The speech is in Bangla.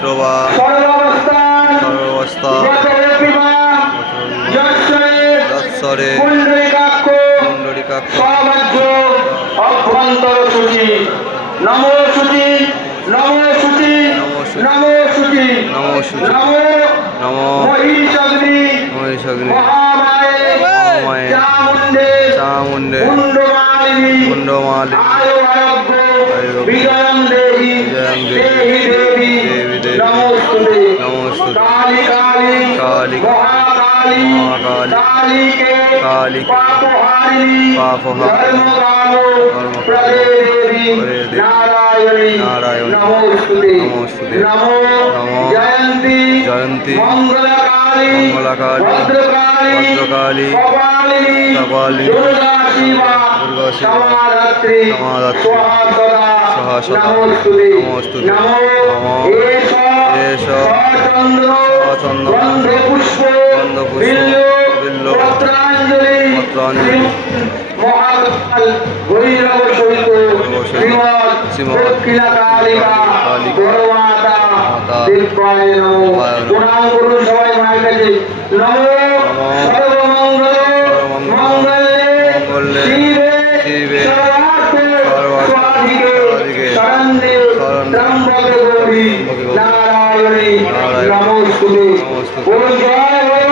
ক্ষেত্র বা সর্বাবস্থা যৎসরে পুণ্ডরীকাক্ষ অভ্যন্তর শুচি নমো শুচি নমো শুচি নমো শুচি নমো শুচি নমো নমো মহিষাগ্নি মহিষাগ্নি মহামায়ে চামুণ্ডে মুন্ডমালিনী আয়ুরাগ্য বিজয়ং দেহি দেহি দেবী নমস্তুতে কালী কালী মহাকালী কালিকে পাপহারিণী ধর্মকামো প্রদে দেবী নারায়ণী নমস্তুতে নমো জয়ন্তী মঙ্গলাকালী ভদ্রকালী কপালিনী দুর্গা শিবা সমাধাত্রী সহসদা নমস্তুতে নমো এষ সচন্দ্র গন্ধপুষ্প বিল্ল পত্রাঞ্জলি মহাকাল ভৈরব সহিত শ্রীমৎ দক্ষিণাকালিকা গৌরমাতা দেবায় নমঃ। প্রণাম করুন সবাই মায়ের কাছে। নমো সর্বমঙ্গলে শিবে সর্বার্থসাধিকে শরণ্যে ত্র্যম্বকে গৌরী নারায়ণী নমস্তুতে। বলুন জয়